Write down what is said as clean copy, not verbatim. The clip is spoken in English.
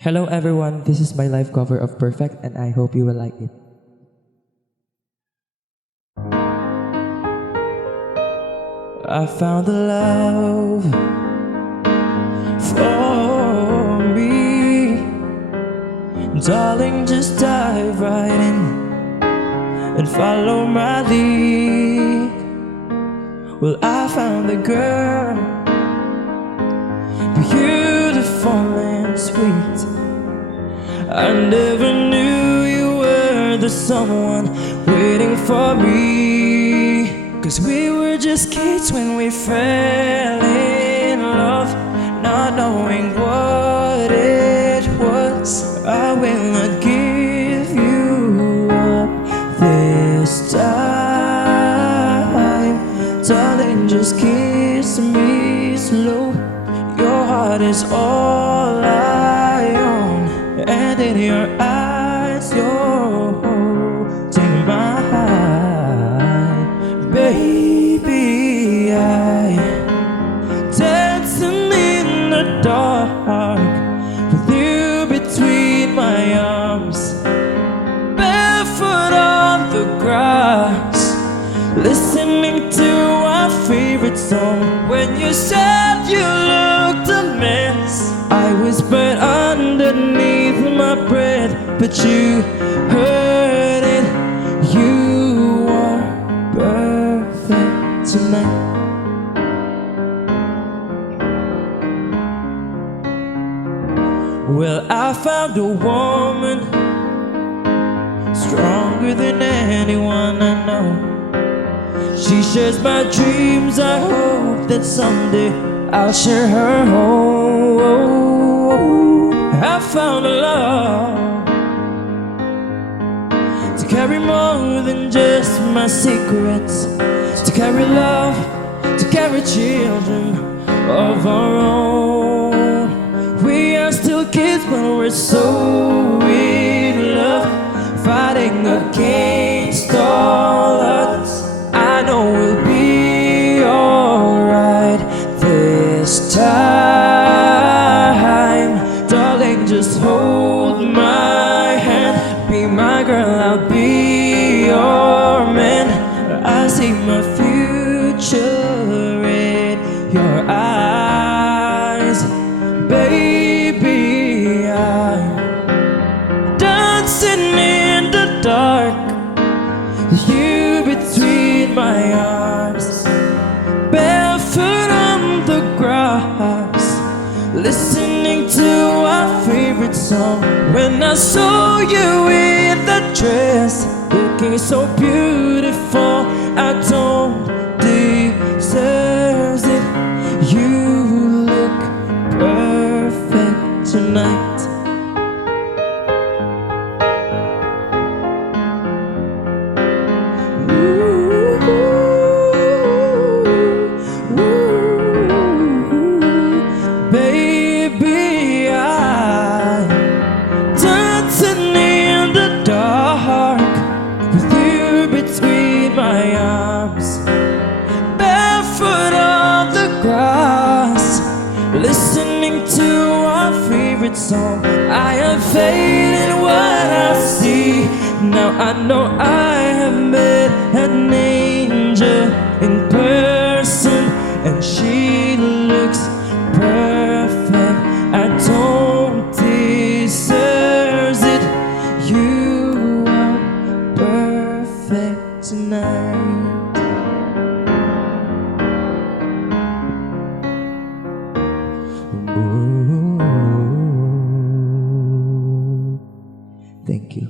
Hello everyone, this is my live cover of Perfect and I hope you will like it. I found the love for me. Darling, just dive right in and follow my lead. Well, I found the girl, beautiful and sweet. I never knew you were the someone waiting for me. 'Cause we were just kids when we fell in love, not knowing what it was. I will not give you up this time. Darling, just kiss me slow. Your heart is all I own, and in your eyes you're holding mine. Baby, I dancing in the dark with you between my arms, barefoot on the grass, listening to our favorite song. When you said you looked a mess, I whispered underneath my breath, but you heard it. You are perfect tonight. Well, I found a woman stronger than anyone I know. She shares my dreams. I hope that someday I'll share her home. I found a love to carry more than just my secrets, to carry love, to carry children of our own. We are still kids, but we're so in love, fighting against all odds. I know we'll be alright this time. Darling, just hold my hand, be my girl, I'll be your man. I see my future in your eyes. Baby, I'm dancing in the dark, you between my arms, barefoot on the grass, listening to our favorite song. When I saw you in that dress, looking so beautiful, I don't deserve it. You look perfect tonight. Baby, I'm dancing in the dark with you between my arms, barefoot on the grass, listening to our favorite song. I am fading what I see. Now I know I have met an angel in person, and she looks perfect. I don't deserve it. You are perfect tonight. Ooh. Thank you.